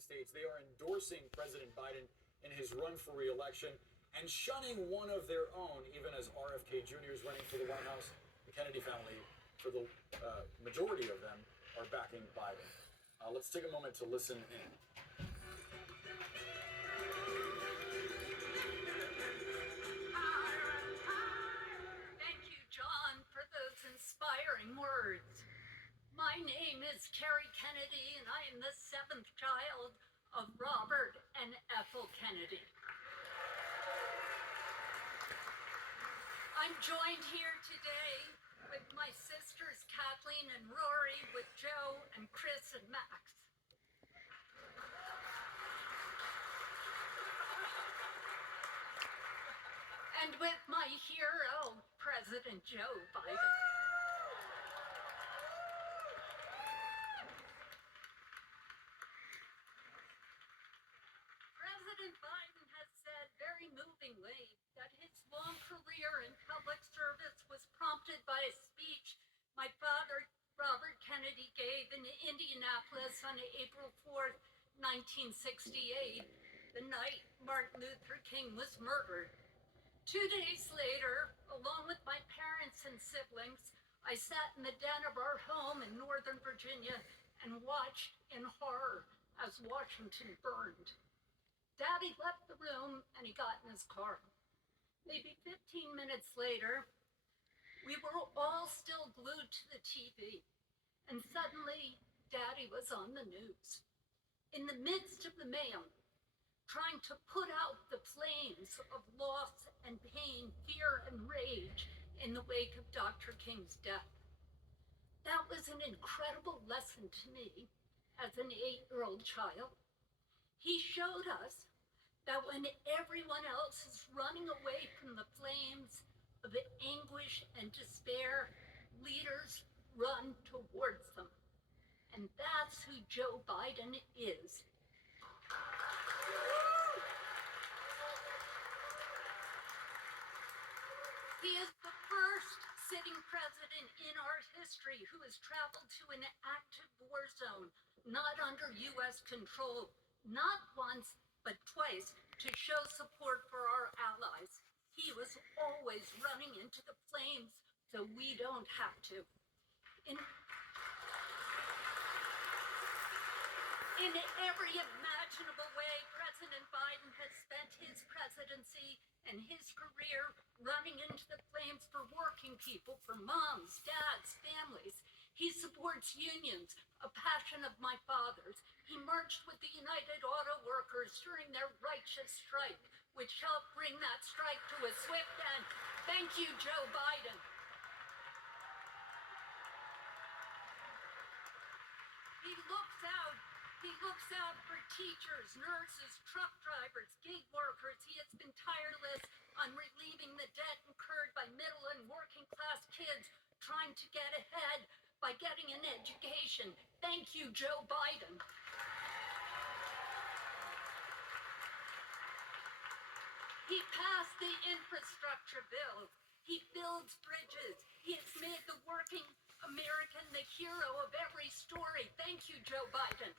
the states. They are endorsing President Biden in his run for re-election and shunning one of their own, even as RFK Jr. is running for the White House. The Kennedy family, for the majority of them, are backing Biden. Let's take a moment to listen in. Thank you, John, for those inspiring words. My name is Carrie Kennedy, and I am the seventh child of Robert and Ethel Kennedy. I'm joined here today with my sisters Kathleen and Rory, with Joe and Chris and Max. And with my hero, President Joe Biden. President Biden has said very movingly that his long career in public service was prompted by a speech my father, Robert Kennedy, gave in Indianapolis on April 4th, 1968, the night Martin Luther King was murdered. 2 days later, along with my parents and siblings, I sat in the den of our home in Northern Virginia and watched in horror as Washington burned. Daddy left the room and he got in his car. Maybe 15 minutes later, we were all still glued to the TV, and suddenly Daddy was on the news. In the midst of the mayhem, trying to put out the flames of loss and pain, fear and rage in the wake of Dr. King's death. That was an incredible lesson to me as an 8-year-old child. He showed us that when everyone else is running away from the flames of anguish and despair, leaders run towards them. And that's who Joe Biden is. He is the first sitting president in our history who has traveled to an active war zone, not under U.S. control, not once, but twice, to show support for our allies. He was always running into the flames so we don't have to. In every imaginable way, President Biden has spent his presidency and his career running into the flames for working people, for moms, dads, families. He supports unions, a passion of my father's. He marched with the United Auto Workers during their righteous strike, which helped bring that strike to a swift end. Thank you, Joe Biden. He looks out for teachers, nurses, truck drivers, gig workers. He has been tireless on relieving the debt incurred by middle and working class kids trying to get ahead by getting an education. Thank you, Joe Biden. He passed the infrastructure bill. He builds bridges. He has made the working American the hero of every story. Thank you, Joe Biden.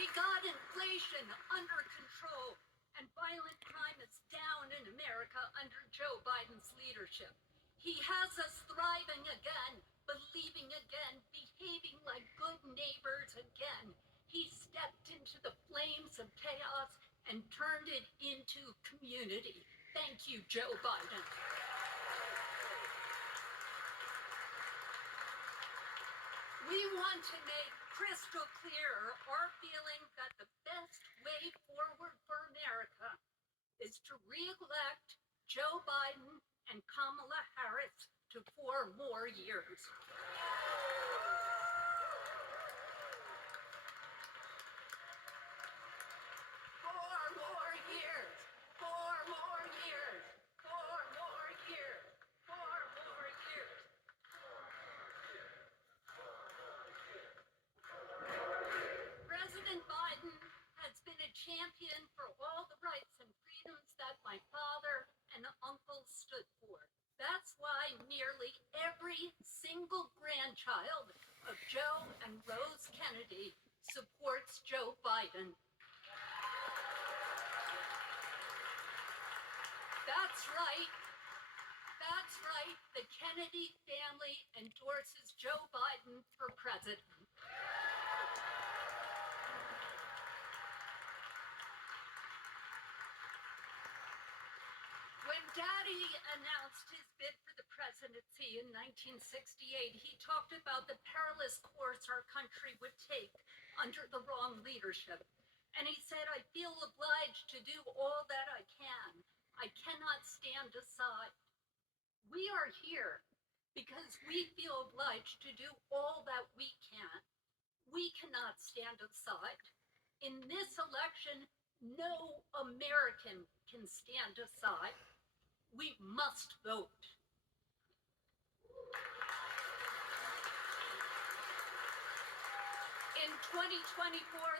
He got inflation under control, and violent crime is down in America under Joe Biden's leadership. He has us thriving again, believing again, behaving like good neighbors again. He stepped into the flames of chaos and turned it into community. Thank you, Joe Biden. We want to make crystal clear our feeling that the best way forward for America is to re-elect Joe Biden and Kamala Harris to 4 more years. 4 more years. 4 more years. 4 more years. 4 more years. President Biden has been a champion for all the rights and freedoms that my father and uncle stood for. That's why nearly every single grandchild of Joe and Rose Kennedy supports Joe Biden. That's right. That's right. The Kennedy family endorses Joe Biden for president. When Daddy announced his bid for the presidency in 1968, he talked about the perilous course our country would take under the wrong leadership. And he said, I feel obliged to do all that I can. I cannot stand aside. We are here because we feel obliged to do all that we can. We cannot stand aside. In this election, no American can stand aside. We must vote. In 2024,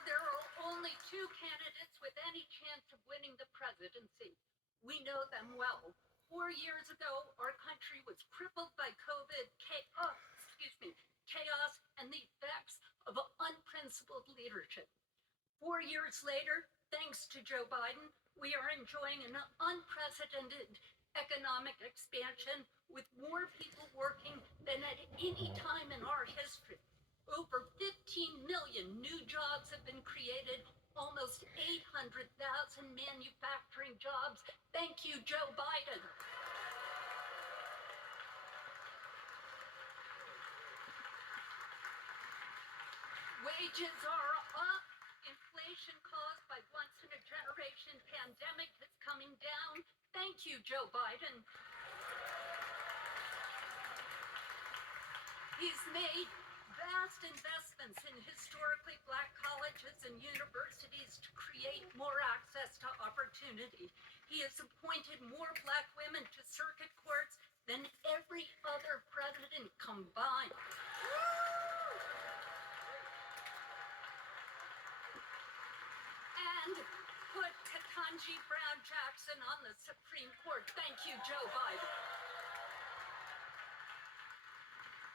there are only two candidates with any chance of winning the presidency. We know them well. 4 years ago, our country was crippled by COVID, chaos, and the effects of unprincipled leadership. 4 years later, thanks to Joe Biden, we are enjoying an unprecedented economic expansion with more people working than at any time in our history. Over 15 million new jobs have been created, almost 800,000 manufacturing jobs. Thank you, Joe Biden. Wages are up. Inflation caused by once-in-a-generation pandemic is coming down. Thank you, Joe Biden. He's made vast investments in historically Black colleges and universities to create more access to opportunity. He has appointed more Black women to circuit courts than every other president combined. And put Ketanji Brown Jackson on the Supreme Court. Thank you, Joe Biden.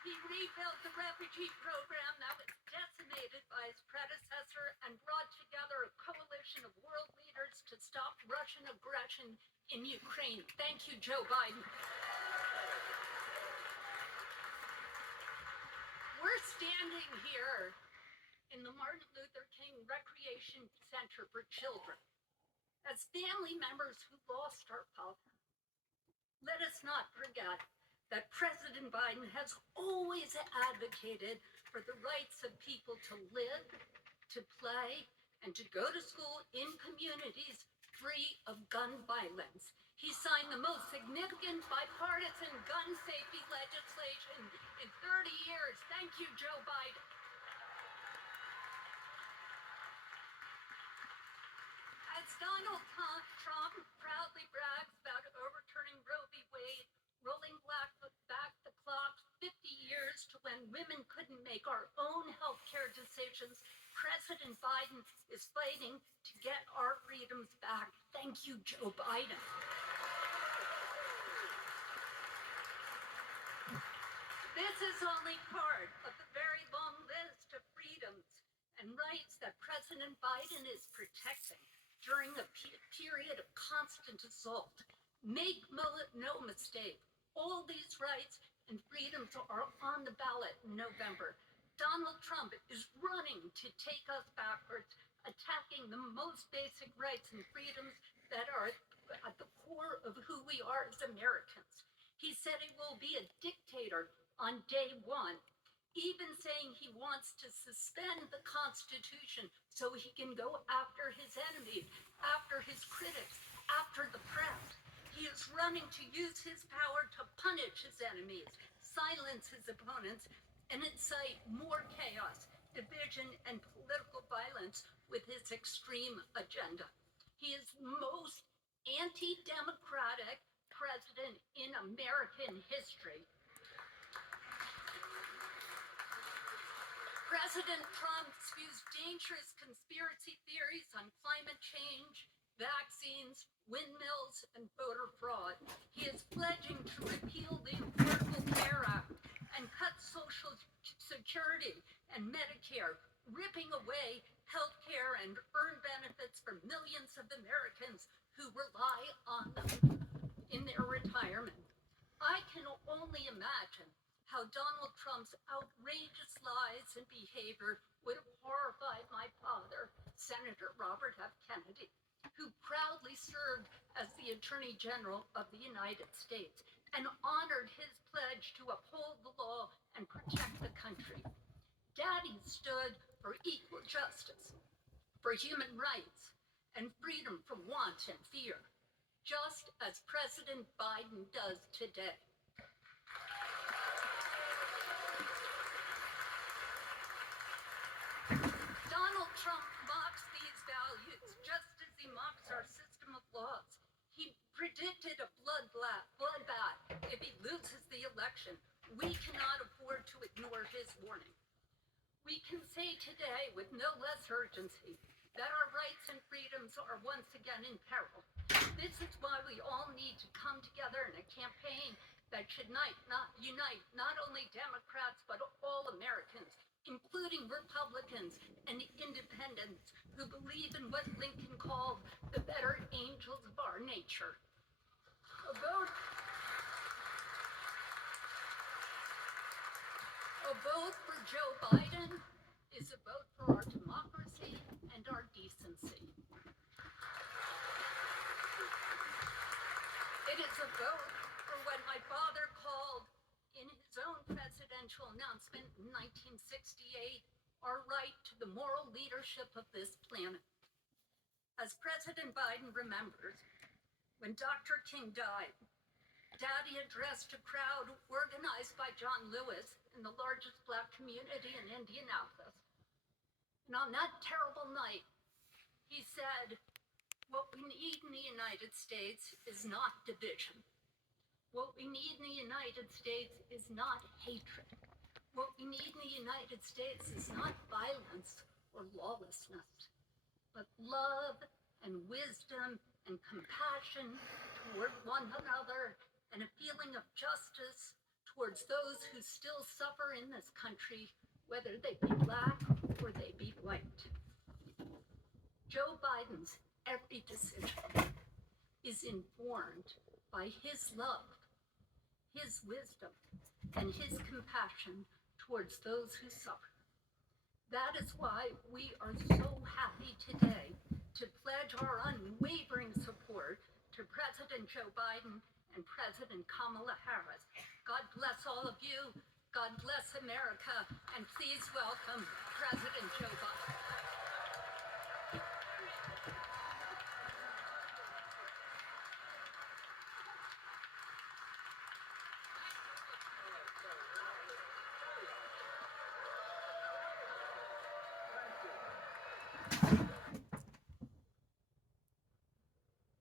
He rebuilt the refugee program that was decimated by his predecessor and brought together a coalition of world leaders to stop Russian aggression in Ukraine. Thank you, Joe Biden. We're standing here in the Martin Luther King Recreation Center for Children as family members who lost our father. Let us not forget that President Biden has always advocated for the rights of people to live, to play, and to go to school in communities free of gun violence. He signed the most significant bipartisan gun safety legislation in 30 years. Thank you, Joe Biden. As Donald Trump proudly brags about overturning Roe v. Wade, rolling back the clock 50 years to when women couldn't make our own healthcare decisions, President Biden is fighting to get our freedoms back. Thank you, Joe Biden. This is only part of the very long list of freedoms and rights that President Biden is protecting during a period of constant assault. Make no mistake, all these rights and freedoms are on the ballot in November. Donald Trump is running to take us backwards, attacking the most basic rights and freedoms that are at the core of who we are as Americans. He said he will be a dictator on day one, even saying he wants to suspend the Constitution so he can go after his enemies, after his critics, after the press. He is running to use his power to punish his enemies, silence his opponents, and incite more chaos, division, and political violence with his extreme agenda. He is the most anti-democratic president in American history. President Trump spews dangerous conspiracy theories on climate change, vaccines, windmills, and voter fraud. He is pledging to repeal the Affordable Care Act and cut Social Security and Medicare, ripping away health care and earned benefits for millions of Americans who rely on them in their retirement. I can only imagine how Donald Trump's outrageous lies and behavior would have horrified my father, Senator Robert F. Kennedy, who proudly served as the Attorney General of the United States and honored his pledge to uphold the law and protect the country. Daddy stood for equal justice, for human rights, and freedom from want and fear, just as President Biden does today. Donald Trump mocks these values just as he mocks our system of laws. He predicted a bloodbath if he loses the election. We cannot afford to ignore his warning. We can say today with no less urgency that our rights and freedoms are once again in peril. This is why we all need to come together in a campaign that should unite not only Democrats but all Americans, including Republicans and independents who believe in what Lincoln called the better angels of our nature. A vote for Joe Biden is a vote for our democracy and our decency. It is a vote for what my father called, in his own presidential announcement in 1968, our right to the moral leadership of this planet. As President Biden remembers, when Dr. King died, Daddy addressed a crowd organized by John Lewis in the largest Black community in Indianapolis. And on that terrible night, he said, "What we need in the United States is not division. What we need in the United States is not hatred. What we need in the United States is not violence or lawlessness, but love and wisdom and compassion toward one another and a feeling of justice towards those who still suffer in this country, whether they be Black or they be white." Joe Biden's every decision is informed by his love, his wisdom, and his compassion towards those who suffer. That is why we are so happy today to pledge our unwavering support to President Joe Biden and President Kamala Harris. God bless all of you. God bless America. And please welcome President Joe Biden.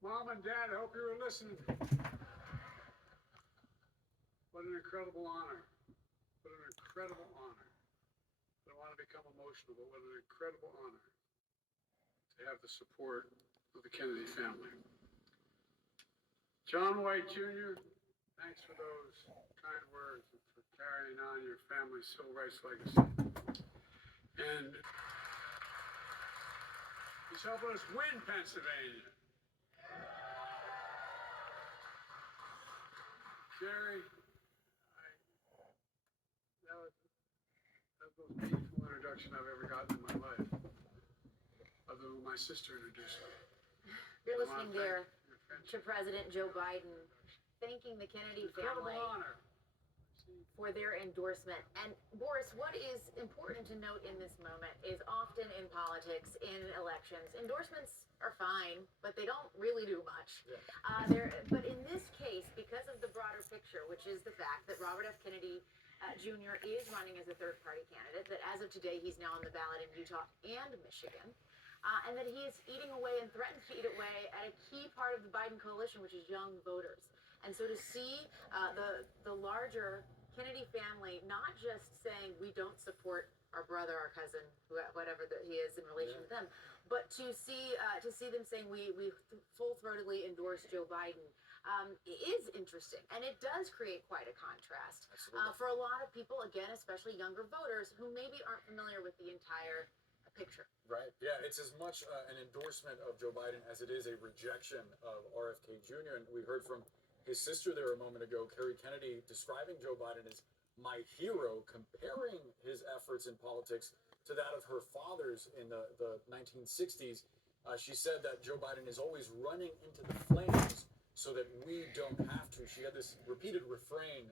Mom and Dad, I hope you were listening. What an incredible honor. What an incredible honor. I don't want to become emotional, but what an incredible honor to have the support of the Kennedy family. John White Jr., thanks for those kind words and for carrying on your family's civil rights legacy. And he's helping us win Pennsylvania. Jerry, that was the most beautiful introduction I've ever gotten in my life, other than my sister introduced me. You're listening there to President Joe Biden thanking the Kennedy Incredible family honor. for their endorsement. And Boris, what is important to note in this moment is often in politics, in elections, endorsements are fine, but they don't really do much. Yeah. But in this case, because of the broader picture, which is the fact that Robert F. Kennedy Jr. is running as a third-party candidate, that as of today he's now on the ballot in Utah and Michigan, and that he is eating away and threatens to eat away at a key part of the Biden coalition, which is young voters. And so to see the larger Kennedy family not just saying we don't support our brother, our cousin, whatever he is in relation to them, but to see them saying we full-throatedly endorse Joe Biden, is interesting, and it does create quite a contrast Absolutely. for a lot of people, again, especially younger voters who maybe aren't familiar with the entire picture. Right. Yeah, it's as much an endorsement of Joe Biden as it is a rejection of RFK Jr. And we heard from his sister there a moment ago, Kerry Kennedy, describing Joe Biden as my hero, comparing his efforts in politics to that of her father's in the 1960s. She said that Joe Biden is always running into the flames so that we don't have to. She had this repeated refrain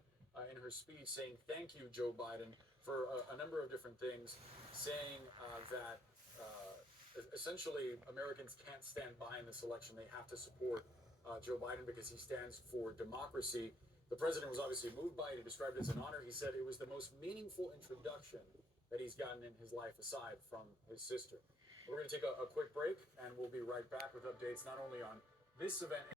in her speech saying, "Thank you, Joe Biden," for a number of different things, saying that essentially Americans can't stand by in this election. They have to support Joe Biden because he stands for democracy. The president was obviously moved by it. He described it as an honor. He said it was the most meaningful introduction that he's gotten in his life aside from his sister. We're going to take a quick break, and we'll be right back with updates not only on this event